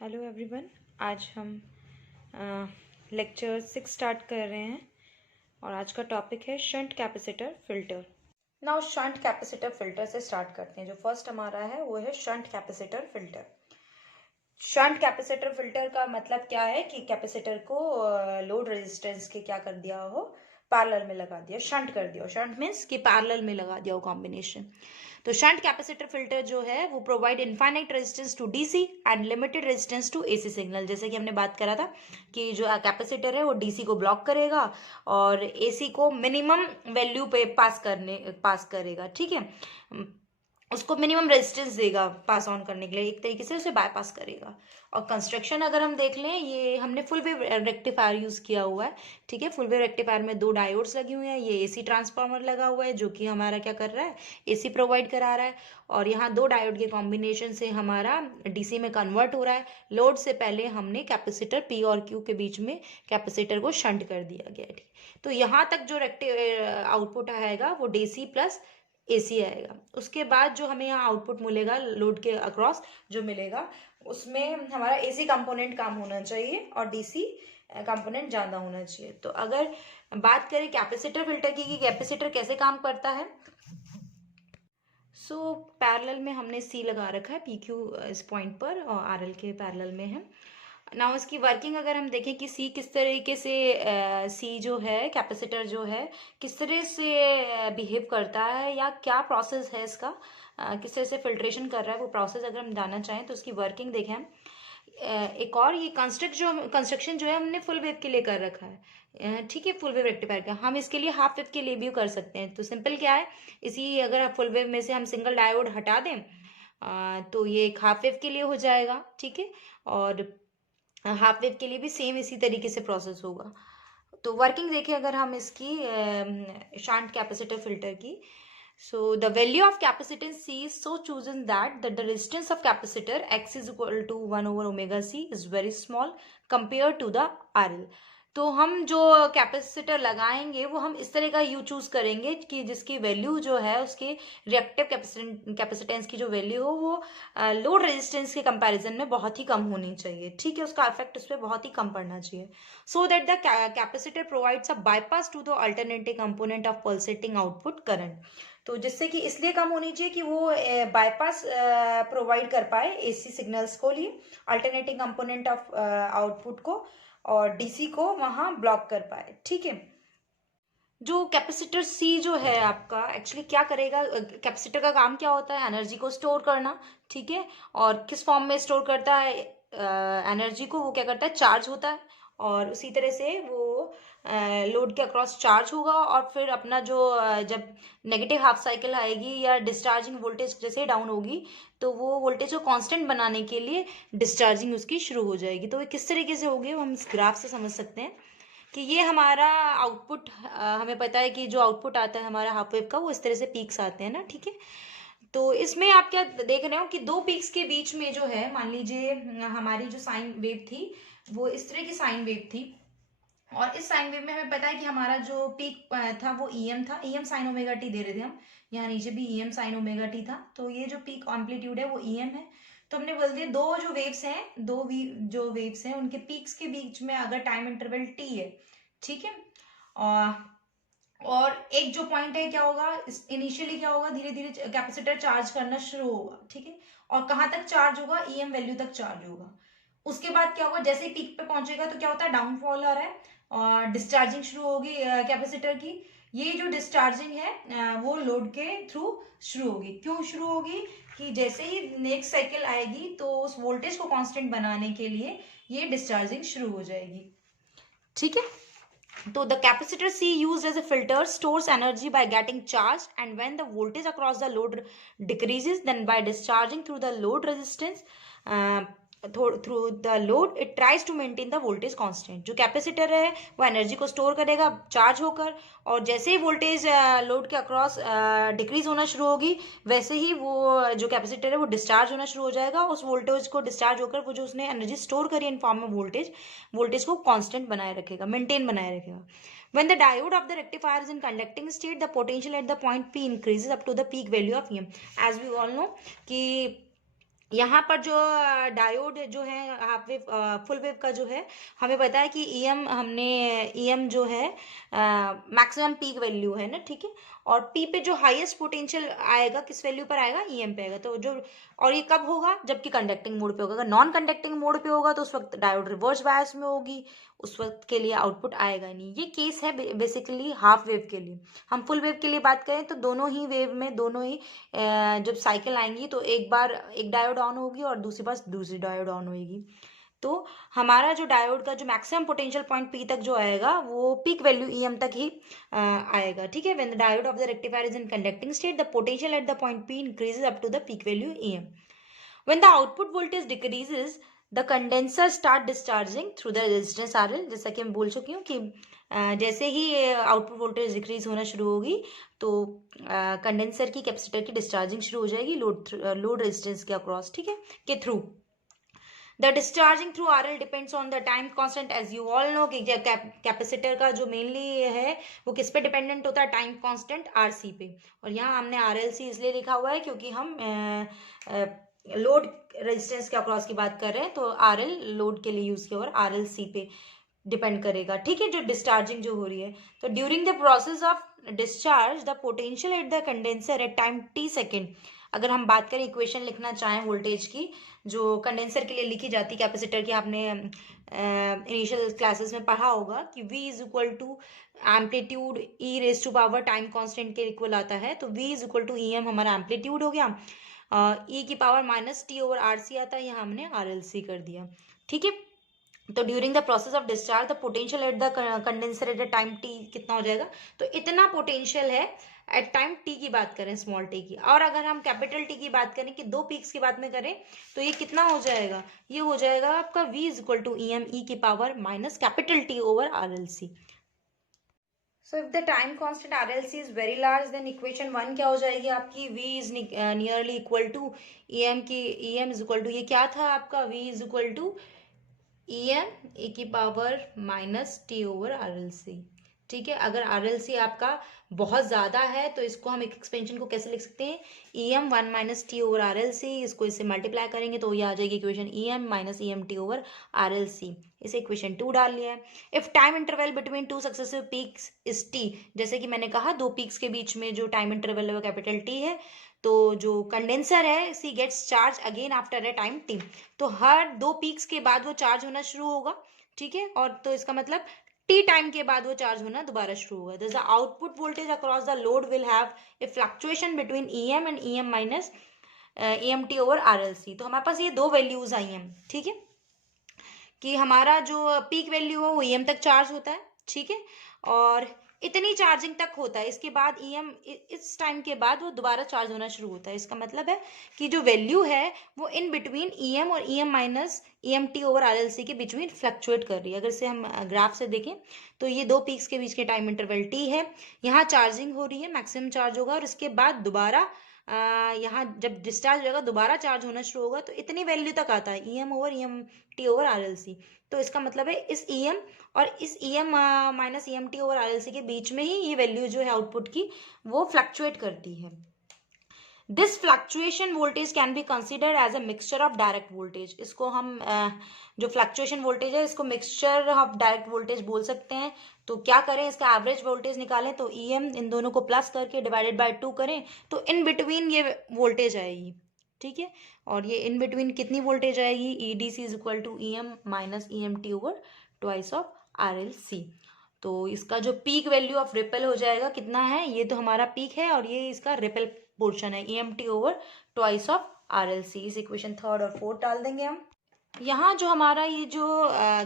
Hello everyone. आज हम lecture 6 start कर रहे हैं और आज का टॉपिक है shunt capacitor filter. Now shunt capacitor filter से स्टार्ट करते हैं। जो फर्स्ट हमारा है वो है shunt capacitor filter. Shunt capacitor filter का मतलब क्या है कि कैपेसिटर को लोड रेजिस्टेंस के क्या कर दिया हो, पैरेलल में लगा दिया, शंट कर दिया। शंट मीन्स कि पैरेलल में लगा दिया हो कॉम्बिनेशन। तो शंट कैपेसिटर फिल्टर जो है वो provide infinite resistance to DC and limited resistance to AC signal. जैसे कि हमने बात करा था कि जो कैपेसिटर है वो डीसी को ब्लॉक करेगा और एसी को मिनिमम वैल्यू पे पास करेगा। ठीक है, उसको मिनिमम रेजिस्टेंस देगा पास ऑन करने के लिए, एक तरीके से उसे बायपास करेगा। और कंस्ट्रक्शन अगर हम देख लें, ये हमने फुल वेव रेक्टिफायर यूज़ किया हुआ है। ठीक है, फुल वेव रेक्टिफायर में 2 डायोड्स लगी हुई हैं। ये एसी ट्रांसफार्मर लगा हुआ है जो कि हमारा क्या कर रहा है, एसी प्रोवाइड करा रहा है। और यहाँ 2 डायोड के कॉम्बिनेशन से हमारा डीसी में कन्वर्ट हो रहा है। लोड से पहले हमने कैपेसिटर पी और क्यू के बीच में कैपेसिटर को शंट कर दिया गया है। ठीक, तो यहाँ तक जो आउटपुट आएगा वो डीसी प्लस एसी आएगा। उसके बाद जो हमें यहाँ आउटपुट मिलेगा लोड के अक्रॉस जो मिलेगा, उसमें हमारा एसी कंपोनेंट काम होना चाहिए और डीसी कंपोनेंट ज़्यादा होना चाहिए। तो अगर बात करें कैपेसिटर फिल्टर की कि कैपेसिटर कैसे काम करता है, सो पैरेलल में हमने सी लगा रखा है, पी क्यू इस पॉइंट पर और आर एल के पैरेलल में है। नाउ इसकी वर्किंग अगर हम देखें कि सी किस तरीके से सी जो है कैपेसिटर जो है किस तरह से बिहेव करता है या क्या प्रोसेस है इसका, किस तरह से फिल्ट्रेशन कर रहा है, वो प्रोसेस अगर हम जानना चाहें तो उसकी वर्किंग देखें हम। एक और ये कंस्ट्रक्शन जो है हमने फुल वेव के लिए कर रखा है। ठीक है, फुल वेव रेक्टिफायर का हम इसके लिए हाफ वेव के लिए भी कर सकते हैं। तो सिंपल क्या है, इसी अगर फुल वेव में से हम सिंगल डायोड हटा दें तो ये एक हाफ वेव के लिए हो जाएगा। ठीक है, और हाफ वेव के लिए भी सेम इसी तरीके से प्रोसेस होगा। तो वर्किंग देखें अगर हम इसकी शंट कैपेसिटर फिल्टर की, so the value of capacitance C is so chosen that the resistance of capacitor X is equal to 1 over omega C is very small compared to the RL। तो हम जो capacitor लगाएंगे वो हम इस तरह का यू चूज करेंगे कि जिसकी वैल्यू जो है उसके रिएक्टिव कैपेसिटेंस की जो वैल्यू हो वो लोड रेजिस्टेंस के कंपैरिजन में बहुत ही कम होनी चाहिए। ठीक है, उसका इफेक्ट उस पर बहुत ही कम पड़ना चाहिए, so that the capacitor provides a bypass to the alternative component of pulsating output current. तो जिससे कि इसलिए कम होनी चाहिए कि वो बाईपास प्रोवाइड कर पाए एसी सिग्नल्स को लिए, अल्टरनेटिंग कंपोनेंट ऑफ आउटपुट को और डीसी को वहां ब्लॉक कर पाए। ठीक है, जो कैपेसिटर सी जो है आपका एक्चुअली क्या करेगा, कैपेसिटर का काम क्या होता है, एनर्जी को स्टोर करना। ठीक है, और किस फॉर्म में स्टोर करता है एनर्जी को, वो क्या करता है, चार्ज होता है और उसी तरह से वो लोड के अक्रॉस चार्ज होगा और फिर अपना जो जब नेगेटिव हाफ साइकिल आएगी या डिस्चार्जिंग वोल्टेज जैसे डाउन होगी तो वो वोल्टेज को कांस्टेंट बनाने के लिए डिस्चार्जिंग उसकी शुरू हो जाएगी। तो ये किस तरीके से होगी वो हम इस ग्राफ से समझ सकते हैं कि ये हमारा आउटपुट, हमें पता है कि जो आउटपुट आता है हमारा हाफ वेव का वो इस तरह से पीक्स आते हैं ना। ठीक है, तो इसमें आप क्या देख रहे हो कि 2 पीक्स के बीच में जो है, मान लीजिए हमारी जो साइन वेव थी वो इस तरह की साइन वेव थी और इस साइन वेव में हमें पता है कि हमारा जो पीक था वो ईएम था, ईएम साइन ओमेगा टी दे रहे थे हम, यहाँ नीचे भी ईएम साइन ओमेगा टी था। तो ये जो पीक एम्पलीट्यूड है वो ईएम है। तो हमने बोल दिया दो जो वेव्स हैं, जो वेव्स हैं उनके पीक्स के बीच में अगर टाइम इंटरवल टी है, ठीक है, और एक जो पॉइंट है क्या होगा, इनिशियली क्या होगा, धीरे धीरे कैपेसिटर चार्ज करना शुरू होगा। ठीक है, और कहाँ तक चार्ज होगा, ईएम वैल्यू तक चार्ज होगा। उसके बाद क्या होगा, जैसे ही पीक पे पहुंचेगा तो क्या होता है, डाउनफॉल आ रहा है और डिस्चार्जिंग शुरू होगी कैपेसिटर की। ये जो डिस्चार्जिंग है वो लोड के थ्रू शुरू होगी। क्यों शुरू होगी कि जैसे ही नेक्स्ट साइकिल आएगी तो उस वोल्टेज को कांस्टेंट बनाने के लिए ये डिस्चार्जिंग शुरू हो जाएगी। ठीक है, तो the capacitor C used as a filter stores energy by getting charged, and when the voltage across the load decreases, then by discharging through the load resistance through the load it tries to maintain the voltage constant। जो capacitor है वो energy को store करेगा charge होकर, और जैसे ही voltage load के across decrease होना शुरू होगी वैसे ही वो जो कैपेसिटर है वो डिस्चार्ज होना शुरू हो जाएगा। उस वोल्टेज को डिस्चार्ज होकर वो जो उसने एनर्जी स्टोर करी इन फॉर्म में वोल्टेज को कांस्टेंट बनाए रखेगा, मेंटेन बनाए रखेगा। When the diode of the rectifier is in conducting state, the potential at the point P increases up to the peak value of EM। As we all know कि यहाँ पर जो diode जो है हाफ वेव फुल वेव का जो है, हमें पता है कि ईएम हमने ईएम जो है मैक्सिमम पीक वैल्यू है ना, ठीक है। और पी पे जो हाईएस्ट पोटेंशियल आएगा किस वैल्यू पर आएगा, ईएम पे आएगा। तो जो, और ये कब होगा, जबकि कंडक्टिंग मोड पे होगा। अगर नॉन कंडक्टिंग मोड पे होगा तो उस वक्त डायोड रिवर्स बायस में होगी, उस वक्त के लिए आउटपुट आएगा नहीं। ये केस है बेसिकली हाफ वेव के लिए। हम फुल वेव के लिए बात करें तो दोनों ही वेव में, दोनों ही जब साइकिल आएंगी तो एक बार एक डायोड ऑन होगी और दूसरी बार दूसरी डायोड ऑन होगी। तो हमारा जो डायोड का जो मैक्सिमम पोटेंशियल पॉइंट पी तक जो आएगा वो पीक वैल्यू ईएम तक ही आएगा, ठीक है। When the diode of the rectifier is in conducting state, the potential at the point P increases up to the peak value EM. When the output voltage decreases, the condenser start discharging through the resistance RL. जैसा कि मैं बोल चुकी हूँ कि जैसे ही output voltage decrease होना शुरू होगी तो कंडेंसर की कैपेसिटर की डिस्चार्जिंग शुरू हो जाएगी लोड रेजिस्टेंस के अक्रॉस, ठीक है, के through. The discharging through RL depends on the time constant, as you all know कि कैपेसिटर का जो मेनली है वो किस पे डिपेंडेंट होता है, टाइम कांस्टेंट आरसी पे। और यहाँ हमने आरएलसी इसलिए लिखा हुआ है क्योंकि हम लोड रेजिस्टेंस के अक्रॉस की बात कर रहे हैं, तो आरएल लोड के लिए यूज किया और आरएलसी पे डिपेंड करेगा, ठीक है, जो डिस्चार्जिंग जो हो रही है। तो during the process of discharge the potential at the condenser at time T second, अगर हम बात करें इक्वेशन लिखना चाहें वोल्टेज की जो कंडेंसर के लिए लिखी जाती है, कैपेसिटर की आपने इनिशियल क्लासेस में पढ़ा होगा कि V is equal to amplitude E raise to power time constant के इक्वल आता है। तो V is equal to E M हमारा एम्पलीट्यूड हो गया, ई की power minus T over R C आता है, यहाँ हमने आर एल सी कर दिया, ठीक है। तो during the process of discharge the potential at the condenser at the time T कितना हो जाएगा, तो इतना पोटेंशियल है एट टाइम टी की बात करें, स्मॉल टी की। और अगर हम कैपिटल टी की बात करें कि दो पीक्स की बात में करें तो ये कितना हो जाएगा, ये हो जाएगा आपका v is equal to E M E की power minus capital T over R L C. So if the time constant R L C is very large then equation 1 क्या हो जाएगी आपकी, v is nearly equal to E M की, E M is equal to, ये क्या था आपका, v is equal to E M A की power minus T over R L C, ठीक है। अगर आर एल सी आपका बहुत ज़्यादा है तो इसको हम एक एक्सपेंशन को कैसे लिख सकते हैं, E M one minus T over R L C, इसको इससे मल्टीप्लाई करेंगे तो ये आ जाएगी equation E M minus E M T over R L C. इसे इक्वेशन 2 डाल लिया है। If time interval between two successive peaks is T, जैसे कि मैंने कहा दो पीक्स के बीच में जो टाइम इंटरवल है वो कैपिटल टी है, तो जो कंडेंसर है C gets charge again after a time T, तो हर दो पीक्स के बाद वो चार्ज होना शुरू होगा, ठीक है। और तो इसका मतलब टी टाइम के बाद वो चार्ज होना दोबारा शुरू होगा। The output voltage across the load will have a fluctuation between E M and E M minus E M T over R L C. तो हमारे पास ये दो वैल्यूज आई हैं, ठीक है, कि हमारा जो पीक वैल्यू है वो ई एम तक चार्ज होता है, ठीक है, और इतनी चार्जिंग तक होता है। इसके बाद ई एम, इस टाइम के बाद वो दोबारा चार्ज होना शुरू होता है। इसका मतलब है कि जो वैल्यू है वो इन बिटवीन ई एम और E M minus E M T over R L C के बिटवीन फ्लक्चुएट कर रही है। अगर इसे हम ग्राफ से देखें तो ये दो पीक्स के बीच के टाइम इंटरवल टी है, यहाँ चार्जिंग हो रही है, मैक्सिमम चार्ज होगा, और इसके बाद दोबारा यहाँ जब डिस्चार्ज होगा दोबारा चार्ज होना शुरू होगा, तो इतनी वैल्यू तक आता है E M over E M T over R L C. तो इसका मतलब है इस ई एम और इस E M minus E M T over R L C के बीच में ही ये वैल्यू जो है आउटपुट की वो फ्लक्चुएट करती है। This fluctuation voltage can be considered as a mixture of direct voltage. इसको हम जो फ्लक्चुएशन वोल्टेज है इसको मिक्सचर ऑफ डायरेक्ट वोल्टेज बोल सकते हैं। तो क्या करें, इसका एवरेज वोल्टेज निकालें तो ई एम इन दोनों को प्लस करके डिवाइडेड बाय 2 करें तो इन बिटवीन ये वोल्टेज आएगी, ठीक है। और ये इन बिटवीन कितनी वोल्टेज आएगी, E D C is equal to E M minus E M T over twice of R L C. तो इसका जो पीक वैल्यू ऑफ रिपल हो जाएगा कितना है, ये तो हमारा पीक है और ये इसका रिपल पोर्शन है, E M T over twice of R L C. इस इक्वेशन 3 और 4 डाल देंगे हम। यहाँ जो हमारा ये जो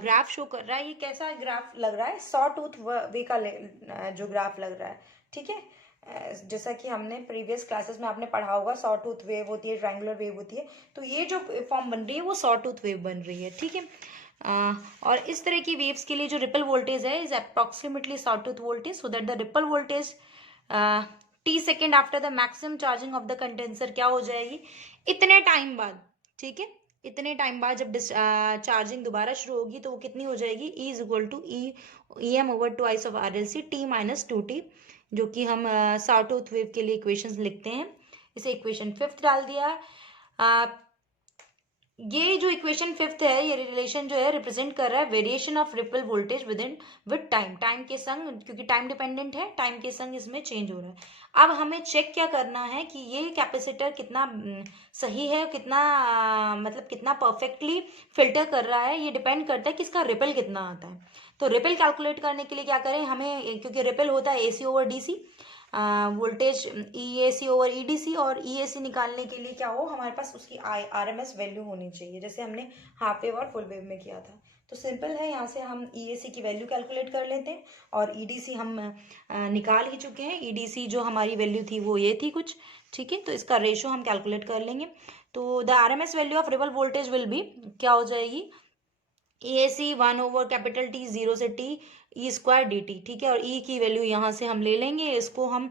ग्राफ शो कर रहा है ये कैसा ग्राफ लग रहा है, सॉ टूथ वे का जो ग्राफ लग रहा है, ठीक है। जैसा कि हमने प्रीवियस क्लासेस में आपने पढ़ा होगा, सॉ टूथ वेव होती है, ट्रायंगुलर वेव होती है, तो ये जो फॉर्म बन रही है वो सॉ टूथ वेव बन रही है, ठीक है। और इस तरह की वेव्स के लिए जो रिपल वोल्टेज है is approximately saw tooth voltage, so that the ripple voltage T second after the maximum charging of the condenser क्या हो जाएगी, इतने टाइम बाद, ठीक है, इतने टाइम बाद जब चार्जिंग दोबारा शुरू होगी तो वो कितनी हो जाएगी, E is equal to E M over twice of R L C T minus 2t, जो कि हम सॉ टूथ वेव के लिए इक्वेशंस लिखते हैं। इसे इक्वेशन 5 डाल दिया। ये जो इक्वेशन फिफ्थ है, ये रिलेशन जो है रिप्रेजेंट कर रहा है variation of ripple voltage with time, time के संग, क्योंकि टाइम डिपेंडेंट है, टाइम के संग इसमें चेंज हो रहा है। अब हमें चेक क्या करना है कि ये कैपेसिटर कितना सही है, कितना मतलब कितना परफेक्टली फिल्टर कर रहा है, ये डिपेंड करता है कि इसका रिपल कितना आता है। तो रिपल कैलकुलेट करने के लिए क्या करें हमें, क्योंकि रिपल होता है AC over DC, voltage EAC over EDC, और EAC निकालने के लिए क्या हो, हमारे पास उसकी RMS वैल्यू होनी चाहिए, जैसे हमने हाफ वेव और फुल वेव में किया था। तो सिंपल है, यहाँ से हम EAC की वैल्यू कैलकुलेट कर लेते हैं, और EDC हम निकाल ही चुके हैं। EDC जो हमारी वैल्यू थी वो ये थी कुछ, ठीक है, तो इसका रेशो हम कैलकुलेट कर लेंगे। तो the RMS value of ripple voltage will be, क्या हो जाएगी, EAC 1 ओवर कैपिटल T 0 से T E स्क्वायर dt, ठीक है। और E की वैल्यू यहाँ से हम ले लेंगे, इसको हम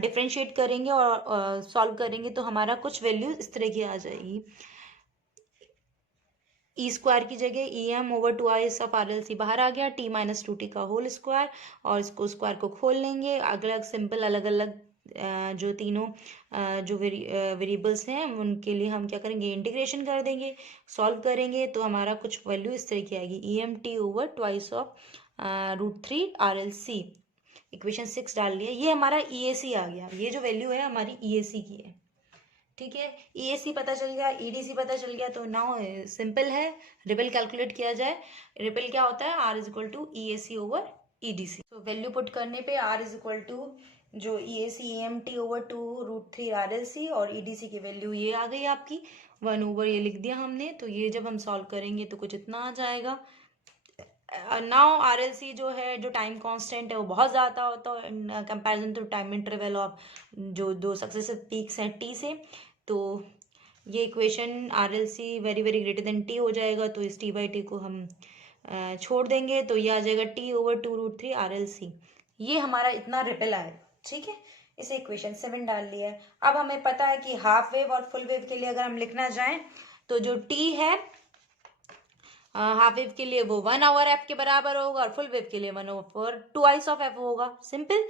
डिफ्रेंशिएट करेंगे और सॉल्व करेंगे, तो हमारा कुछ वैल्यू इस तरह की आ जाएगी। E स्क्वायर की जगह EM ओवर 2 ऑफ RLC बाहर आ गया, T माइनस 2T का होल स्क्वायर, और इसको स्क्वायर को खोल लेंगे, अलग सिंपल अलग अलग जो तीनों जो वेरिएबल्स हैं उनके लिए हम क्या करेंगे, इंटीग्रेशन कर देंगे, सॉल्व करेंगे, तो हमारा कुछ वैल्यू इस तरह की आएगी, EMT over 2 of √3 RLC। Equation 6 डाल लिया, ये हमारा EAC आ गया, ये जो वैल्यू है हमारी EAC की है, ठीक है। EAC पता चल गया, EDC पता चल गया, तो नाउ सिंपल है, रिपल कैलकुलेट किया जाए। रिपल क्या होता है, R is equal to EAC over EDC। तो वैल्यू पुट करने पे R इज इक्वल टू जो EAC EMT ओवर 2 √3 RLC, और EDC की वैल्यू ये आ गई आपकी 1 ओवर, ये लिख दिया हमने। तो ये जब हम सॉल्व करेंगे तो कुछ इतना आ जाएगा। नाउ RLC जो है, जो टाइम कांस्टेंट है, वो बहुत ज़्यादा होता है in comparison to time interval of जो दो सक्सेसिव पीक्स हैं T से। तो ये equation RLC very very greater than T हो जाएगा, तो इस T/T को हम छोड़ देंगे, तो ये आ जाएगा T ओवर 2 √3 RLC। ये हमारा इतना रिपल आएगा, ठीक है। इसे इक्वेशन 7 डाल लिया है। अब हमें पता है कि हाफ वेव और फुल वेव के लिए अगर हम लिखना चाहें, तो जो T है हाफ वेव के लिए वो 1 ओवर एफ के बराबर होगा, और फुल वेव के लिए 1 ओवर 2 ऑफ एफ होगा, सिंपल।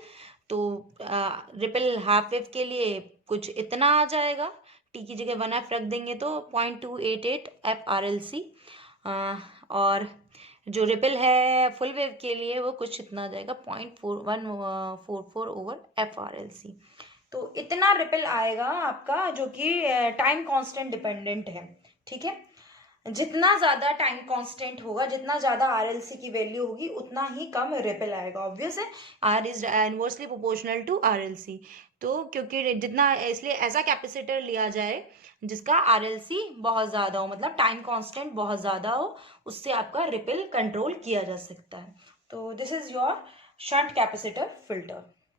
तो रिपल हाफ वेव के लिए कुछ इतना आ जाएगा, टी की जगह 1 एफ रख देंगे तो 0.288 एफ RLC। और जो रिपल है फुल वेव के लिए वो कुछ इतना आ जाएगा 0.4144 ओवर एफ RLC। तो इतना रिपल आएगा आपका, जो कि टाइम कांस्टेंट डिपेंडेंट है, ठीक है। जितना ज्यादा टाइम कांस्टेंट होगा, जितना ज्यादा RLC की वैल्यू होगी, उतना ही कम रिपल आएगा, ऑब्वियस है। R is inversely proportional to RLC। तो क्योंकि जितना, इसलिए ऐसा कैपेसिटर लिया जाए जिसका RLC बहुत ज्यादा हो, मतलब टाइम कांस्टेंट बहुत ज्यादा हो, उससे आपका रिपल कंट्रोल किया जा सकता है। तो this is your shunt capacitor filter.